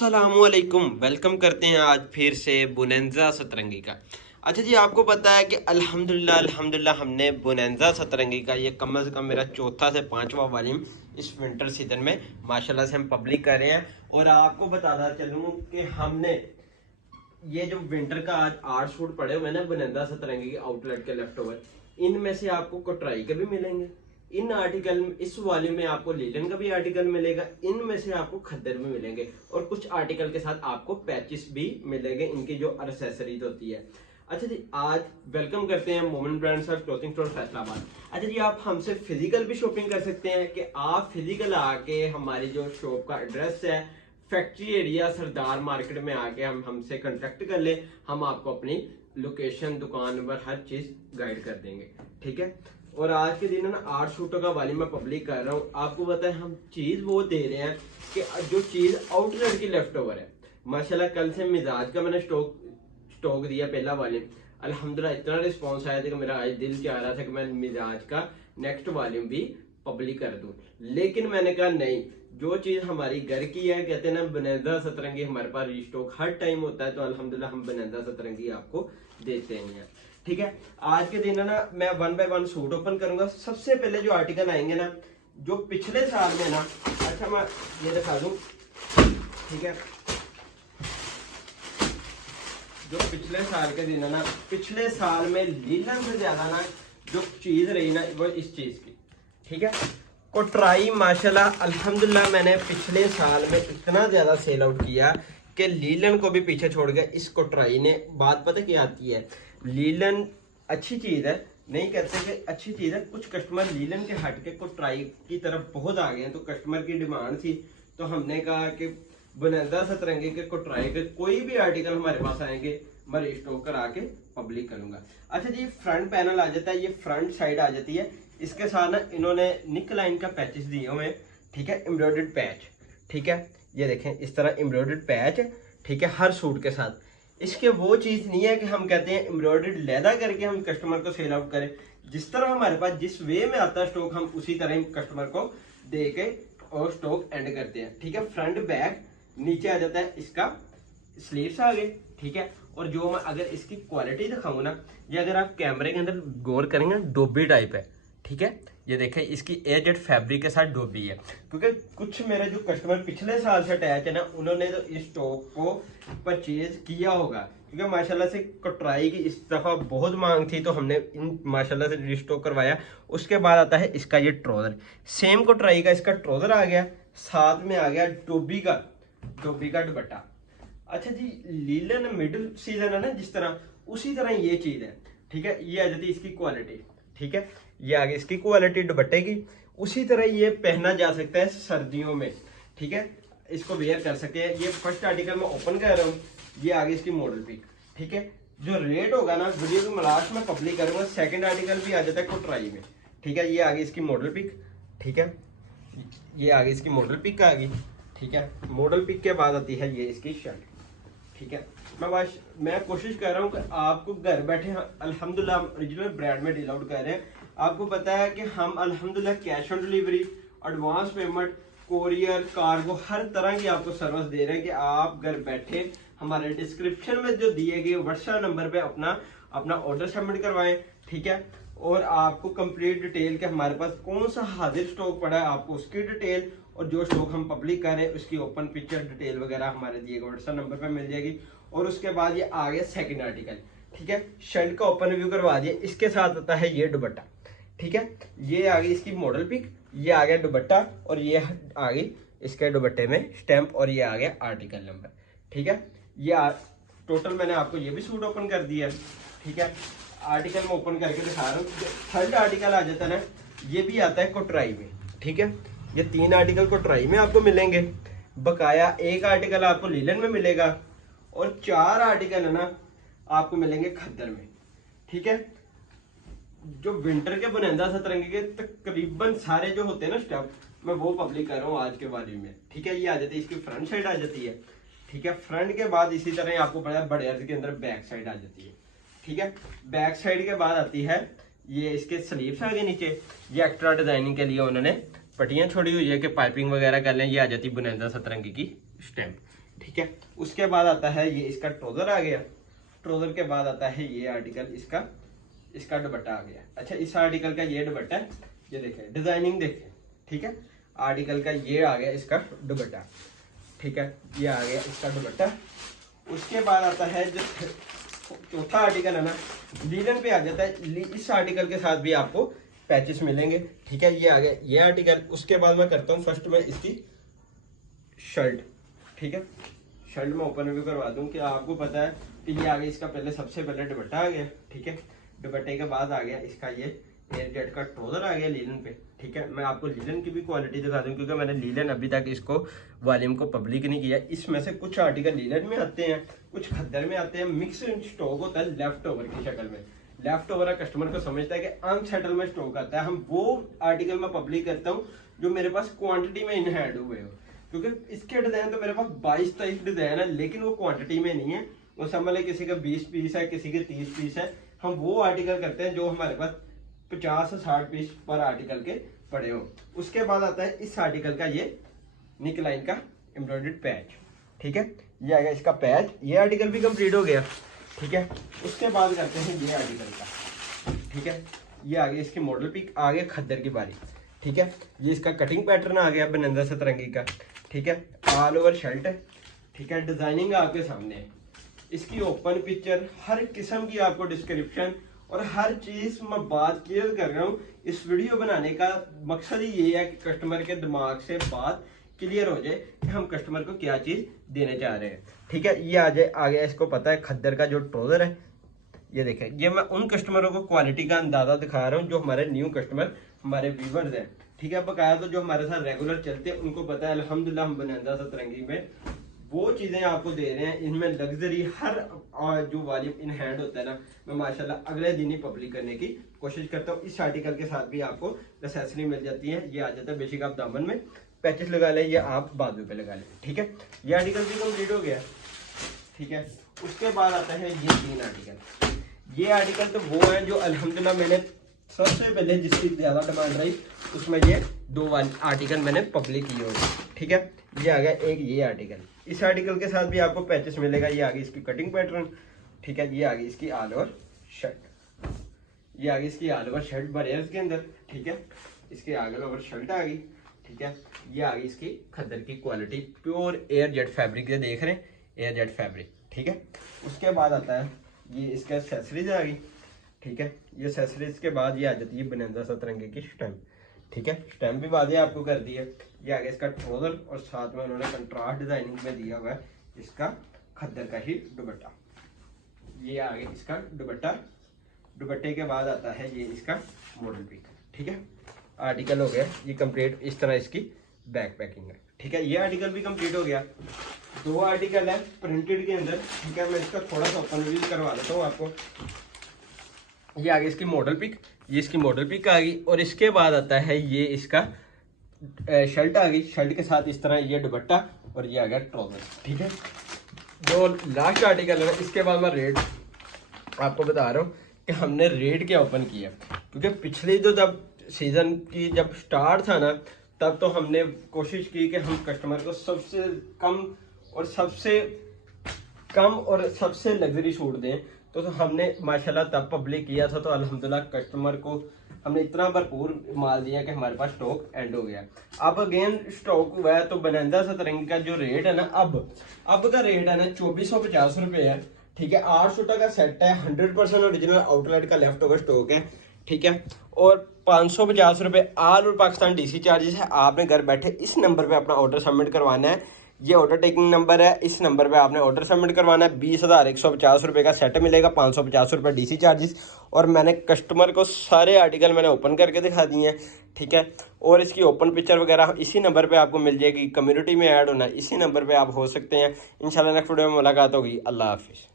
अस्सलामुअलैकुम। वेलकम करते हैं आज फिर से बोनांजा सतरंगी का। अच्छा जी, आपको पता है कि अल्हम्दुलिल्लाह हमने बोनांजा सतरंगी का ये कम से कम मेरा चौथा से पांचवा वॉल्यूम इस विंटर सीजन में माशाल्लाह से हम पब्लिक कर रहे हैं। और आपको बताता चलूँ कि हमने ये जो विंटर का आज 8 सूट पड़े हुए ना बोनांजा सतरंगी के आउटलेट के लेफ्ट ओवर, इनमें से आपको कटराई के भी मिलेंगे। इन आर्टिकल में इस वाले में आपको लीलन का भी आर्टिकल मिलेगा, इनमें से आपको खद्दर भी मिलेंगे और कुछ आर्टिकल के साथ आपको पैचेस भी मिलेंगे, इनकी जो एक्सेसरीज होती है। अच्छा जी, आज वेलकम करते हैं मोमेंट ब्रांड्स और क्लोथिंग स्टोर फैसलाबाद। अच्छा जी, आप हमसे फिजिकल भी शॉपिंग कर सकते हैं कि आप फिजिकल आके हमारी जो शॉप का एड्रेस है फैक्ट्री एरिया सरदार मार्केट में आके हम हमसे कांटेक्ट कर ले, हम आपको अपनी लोकेशन दुकान पर हर चीज गाइड कर देंगे। ठीक है। और आज के दिन है ना 8 सूटों का वाली मैं पब्लिक कर रहा हूँ। आपको पता है हम चीज वो दे रहे हैं कि जो चीज आउटलेट की लेफ्ट ओवर है। माशाल्लाह कल से मिजाज का मैंने स्टॉक दिया पहला वाले, अल्हम्दुलिल्लाह इतना रिस्पॉन्स आया था कि मेरा आज दिल चाह रहा था कि मैं मिजाज का नेक्स्ट वॉल्यूम भी पब्लिक कर दूं। लेकिन मैंने कहा नहीं, जो चीज हमारी घर की है, कहते हैं ना बोनांजा सतरंगी हमारे पास रिस्टॉक हर टाइम होता है, तो अल्हम्दुलिल्लाह हम बोनांजा सतरंगी आपको देते हैं। ठीक है। आज के दिन है ना मैं 1 बाय 1 सूट ओपन करूंगा। सबसे पहले जो आर्टिकल आएंगे ना जो पिछले साल में ना, अच्छा मैं ये दिखा दूं। ठीक है। जो पिछले साल के दिन है ना, पिछले साल में लीलन से ज्यादा ना जो चीज रही ना वो इस चीज की। ठीक है। कोटराई माशाल्लाह अल्हम्दुलिल्लाह मैंने पिछले साल में इतना ज्यादा सेल आउट किया कि लीलन को भी पीछे छोड़ गया इस कोटराई ने। बात पता क्या आती है, लीलन अच्छी चीज है, नहीं कहते कि अच्छी चीज है, कुछ कस्टमर लीलन के हट के कोटराई की तरफ बहुत आ गए हैं, तो कस्टमर की डिमांड थी, तो हमने कहा कि बोनांजा सतरंगी के कोटराई के कोई भी आर्टिकल हमारे पास आएंगे मैं रिस्टॉक करा के पब्लिक करूंगा। अच्छा जी, फ्रंट पैनल आ जाता है, ये फ्रंट साइड आ जाती है। इसके साथ ना इन्होंने निक लाइन का पैचेस दिए हुए हैं। ठीक है, एम्ब्रॉयडर्ड पैच। ठीक है, ये देखें इस तरह एम्ब्रॉयडर्ड पैच। ठीक है, हर सूट के साथ। इसके वो चीज नहीं है कि हम कहते हैं एम्ब्रॉयडर्ड लैदा करके हम कस्टमर को सेल आउट करें। जिस तरह हमारे पास जिस वे में आता है स्टॉक, हम उसी तरह कस्टमर को दे के और स्टॉक एंड करते हैं। ठीक है, फ्रंट बैक नीचे आ जाता है, इसका स्लीव्स आ गए। ठीक है। और जो मैं अगर इसकी क्वालिटी दिखाऊंगा ना, ये अगर आप कैमरे के अंदर गौर करेंगे डोबी टाइप है। ठीक है, ये देखें इसकी एजेड फैब्रिक के साथ डोबी है, क्योंकि कुछ मेरे जो कस्टमर पिछले साल से अटैच है ना, उन्होंने तो इस स्टॉक को परचेज किया होगा, क्योंकि माशाल्लाह से कटराई की इस दफा बहुत मांग थी, तो हमने इन माशाल्लाह से रिस्टॉक करवाया। उसके बाद आता है इसका ये ट्राउजर, सेम कटराई का इसका ट्राउजर आ गया, साथ में आ गया डोबी का दुपट्टा। अच्छा जी, लीलन मिडिल सीजन है ना जिस तरह, उसी तरह ये चीज है। ठीक है, ये आ जाती है इसकी क्वालिटी। ठीक है, ये आगे इसकी क्वालिटी दुपट्टे की, उसी तरह ये पहना जा सकता है सर्दियों में। ठीक है, इसको वेयर कर सकते हैं। ये फर्स्ट आर्टिकल में ओपन कर रहा हूँ, ये आगे इसकी मॉडल पिक। ठीक है, जो रेट होगा ना वीडियो को लास्ट में पब्लिक करूंगा। सेकंड आर्टिकल भी आ जाता है कोटराई में। ठीक है, ये आगे इसकी मॉडल पिक। ठीक है, ये आगे इसकी मॉडल पिक आ गई। ठीक है, मॉडल पिक के बाद आती है ये इसकी शर्ट। ठीक है, मैं कोशिश कर रहा हूँ कि आपको घर बैठे अल्हम्दुलिल्लाह ओरिजिनल ब्रांड में डील आउट कर रहे हैं। आपको पता है कि हम अल्हम्दुलिल्लाह cash on delivery, advance payment, courier, cargo हर तरह की आपको सर्विस दे रहे हैं कि आप घर बैठे हमारे डिस्क्रिप्शन में जो दिए गए व्हाट्सएप नंबर पे अपना ऑर्डर सबमिट करवाएं। ठीक है, और आपको कंप्लीट डिटेल के हमारे पास कौन सा हाजिर स्टॉक पड़ा है, आपको उसकी डिटेल और जो स्टॉक हम पब्लिक कर रहे हैं उसकी ओपन पिक्चर डिटेल वगैरह हमारे दिए गए व्हाट्सएप नंबर पे मिल जाएगी। और उसके बाद ये आ गया सेकंड आर्टिकल। ठीक है, शर्ट का ओपन रिव्यू करवा दिए। इसके साथ आता है ये दुपट्टा। ठीक है, ये आ गई इसकी मॉडल पिक, ये आ गया दुपट्टा, और ये आ गई इसके दुपट्टे में स्टैंप, और ये आ गया आर्टिकल नंबर। ठीक है, ये टोटल मैंने आपको ये भी सूट ओपन कर दिया है। ठीक है, आर्टिकल में ओपन करके दिखा रहा हूँ। थर्ड आर्टिकल आ जाता है ना, ये भी आता है कोटराई में। ठीक है, ये 3 आर्टिकल कोटराई में आपको मिलेंगे, बकाया 1 आर्टिकल आपको लीलन में मिलेगा, और 4 आर्टिकल है ना आपको मिलेंगे खद्दर में। ठीक है, जो विंटर के बोनांजा सतरंगी के तकरीबन सारे जो होते हैं ना स्टेप, मैं वो पब्लिक कर रहा हूँ आज के बारे में। ठीक है, ये आ जाती है इसकी फ्रंट साइड आ जाती है। ठीक है, फ्रंट के बाद इसी तरह आपको पता है बड़े अर्ज के अंदर बैक साइड आ जाती है। ठीक है, बैक साइड के बाद आती है ये इसके स्लीव्स आगे नीचे, ये एक्स्ट्रा डिजाइनिंग के लिए उन्होंने पट्टियां छोड़ी हुई है कि पाइपिंग वगैरह कर लें। ये आ जाती है बोनांजा सतरंगी की स्टैम्प। ठीक है। उसके बाद आता है ये इसका ट्राउजर आ गया। ट्राउजर के बाद आता है ये आर्टिकल इसका दुपट्टा आ गया। अच्छा, इस आर्टिकल का ये दुपट्टा है, ये देखें डिजाइनिंग देखें, ठीक है। आर्टिकल का ये आ गया इसका दुपट्टा, ठीक है, ये आ गया इसका दुपट्टा। उसके बाद आता है जो चौथा आर्टिकल है ना, लीलन पे आ जाता है। इस आर्टिकल के साथ भी आपको पैचेस मिलेंगे, ठीक है। ये आ गया ये आर्टिकल। उसके बाद मैं करता हूँ फर्स्ट में इसकी शर्ट, ठीक है। शर्ट में ओपन भी करवा दूं कि आपको पता है कि ये आ गया इसका पहले सबसे पहले दुपट्टा आ गया, ठीक है। दुपट्टे के बाद आ गया इसका ये एयर जेट का ट्राउजर आ गया लीलन पे, ठीक है। मैं आपको लीलन की भी क्वालिटी दिखा दूं क्योंकि मैंने लीलन अभी तक इसको वॉल्यूम को पब्लिक नहीं किया। इसमें से कुछ आर्टिकल लीलन में आते हैं, कुछ खद्दर में आते हैं, मिक्स स्टॉक होता है लेफ्ट ओवर की शक्ल में। लेफ्ट ओवर कस्टमर को समझता है कि अनसेटल में स्टॉक आता है। हम वो आर्टिकल में पब्लिक करता हूँ जो मेरे पास क्वांटिटी में इन हैंड हुए हो, क्योंकि इसके डिजाइन तो मेरे पास 22-23 डिजाइन है, लेकिन वो क्वांटिटी में नहीं है। वो समझ लें किसी का 20 पीस है, किसी के 30 पीस है। हम वो आर्टिकल करते हैं जो हमारे पास 50 से 60 पीस पर आर्टिकल के पड़े हो। उसके बाद आता है इस आर्टिकल का ये निक लाइन का एम्ब्रॉयडर्ड पैच, ठीक है। ये आएगा इसका पैच। ये आर्टिकल भी कंप्लीट हो गया, ठीक है। उसके बाद करते हैं ये आर्टिकल का, ठीक है। ये आ गया इसकी मॉडल पिक, आ गया खद्दर की बारी, ठीक है। ये इसका कटिंग पैटर्न आ गया बनंदा सतरंगी का, ठीक है। ऑल ओवर शर्ट है, ठीक है। डिजाइनिंग आपके सामने है। इसकी ओपन पिक्चर, हर किस्म की आपको डिस्क्रिप्शन और हर चीज मैं बात क्लियर कर रहा हूँ। इस वीडियो बनाने का मकसद ही ये है कि कस्टमर के दिमाग से बात क्लियर हो जाए कि हम कस्टमर को क्या चीज देने चाह रहे हैं, ठीक है। ये आ जाए आ गया, इसको पता है खद्दर का जो ट्राउजर है, ये देखें। ये मैं उन कस्टमरों को क्वालिटी का अंदाजा दिखा रहा हूँ जो हमारे न्यू कस्टमर, हमारे व्यूवर्स हैं, ठीक है। बकाया तो जो हमारे साथ रेगुलर चलते हैं उनको पता है अल्हम्दुलिल्लाह हम बनंदा सतरंगी में वो चीजें आपको दे रहे हैं। इनमें लग्जरी हर जो वॉल्यूम इन हैंड होता है ना, मैं माशाल्लाह अगले दिन ही पब्लिक करने की कोशिश करता हूँ। इस आर्टिकल के साथ भी आपको एक्सेसरी मिल जाती है। ये आ जाता है बेसिक, आप दामन में पैचेस लगा लें या आप बाजू पे लगा लें, ठीक है। ये आर्टिकल भी कंप्लीट हो गया, ठीक है। उसके बाद आता है ये 3 आर्टिकल। ये आर्टिकल तो वो है जो अल्हम्दुलिल्लाह मैंने सबसे पहले जिसकी ज्यादा डिमांड रही उसमें ये 2 आर्टिकल मैंने पब्लिक किए होंगे, ठीक है। ये आ गया एक ये आर्टिकल। इस आर्टिकल के साथ भी आपको पैचेस मिलेगा। ये आ गई इसकी कटिंग पैटर्न, ठीक है। ये आ गई इसकी ऑल ओवर शर्ट, ये आ गई इसकी ऑल ओवर शर्ट बरेज के अंदर, ठीक है। इसकी ऑल ओवर शर्ट आ गई, ठीक है। ये आ गई इसकी खद्दर की quality, pure air jet fabric, ये देख रहे हैं एयर जेट फैब्रिक, ठीक है। उसके बाद आता है ये इसका एक्सेसरीज आ गई, ठीक है। ये एक्सेसरीज के बाद ये आ जाती है बनंदा सतरंगी की स्टैम्प, ठीक है। स्टैम्प भी वादे आपको कर दी है। ये आ गया इसका ट्राउजर और साथ में उन्होंने कंट्रास्ट डिजाइनिंग में दिया हुआ है इसका खद्दर का ही दुपट्टा। ये आ गया इसका दुपट्टा। दुपट्टे के बाद आता है ये इसका मॉडल पिक, ठीक है। आर्टिकल हो गया ये कंप्लीट। इस तरह इसकी बैक पैकिंग है, ठीक है। ये आर्टिकल भी कंप्लीट हो गया। 2 आर्टिकल है प्रिंटेड के अंदर, ठीक है। मैं इसका थोड़ा सा ओपन रिव्यू करवा देता हूँ आपको। ये आ गई इसकी मॉडल पिक, ये इसकी मॉडल पिक आ गई। और इसके बाद आता है ये इसका शर्ट आ गई। शर्ट के साथ इस तरह ये दुपट्टा और ये आ गया ट्राउजर, ठीक है। जो लास्ट आर्टिकल है इसके बाद मैं रेट आपको बता रहा हूँ कि हमने रेट क्या ओपन किया, क्योंकि पिछली जो जब सीजन की जब स्टार्ट था ना, तब तो हमने कोशिश की कि हम कस्टमर को सबसे कम और सबसे लग्जरी सूट दें। तो हमने माशाल्लाह तब पब्लिक किया था, तो अल्हम्दुलिल्लाह कस्टमर को हमने इतना भरपूर माल दिया कि हमारे पास स्टॉक एंड हो गया। अब अगेन स्टॉक हुआ है, तो बनंदा सतरंगी का जो रेट है ना, अब का रेट है ना 2450 रुपये है, ठीक है। 800 का सेट है, 100% ओरिजिनल आउटलेट का लेफ्ट ओवर स्टॉक है, ठीक है। और 550 रुपये all over Pakistan DC charges है। आपने घर बैठे इस नंबर पे अपना ऑर्डर सबमिट करवाना है। ये ऑर्डर टेकिंग नंबर है, इस नंबर पे आपने ऑर्डर सबमिट करवाना है। 20,150 रुपये का सेट मिलेगा, 550 रुपये डीसी चार्जेस। और मैंने कस्टमर को सारे आर्टिकल मैंने ओपन करके दिखा दिए हैं, ठीक है। और इसकी ओपन पिक्चर वगैरह इसी नंबर पे आपको मिल जाएगी। कम्युनिटी में ऐड होना इसी नंबर पे आप हो सकते हैं। इंशाल्लाह नेक्स्ट वीडियो में मुलाकात होगी। अल्लाह हाफिज़।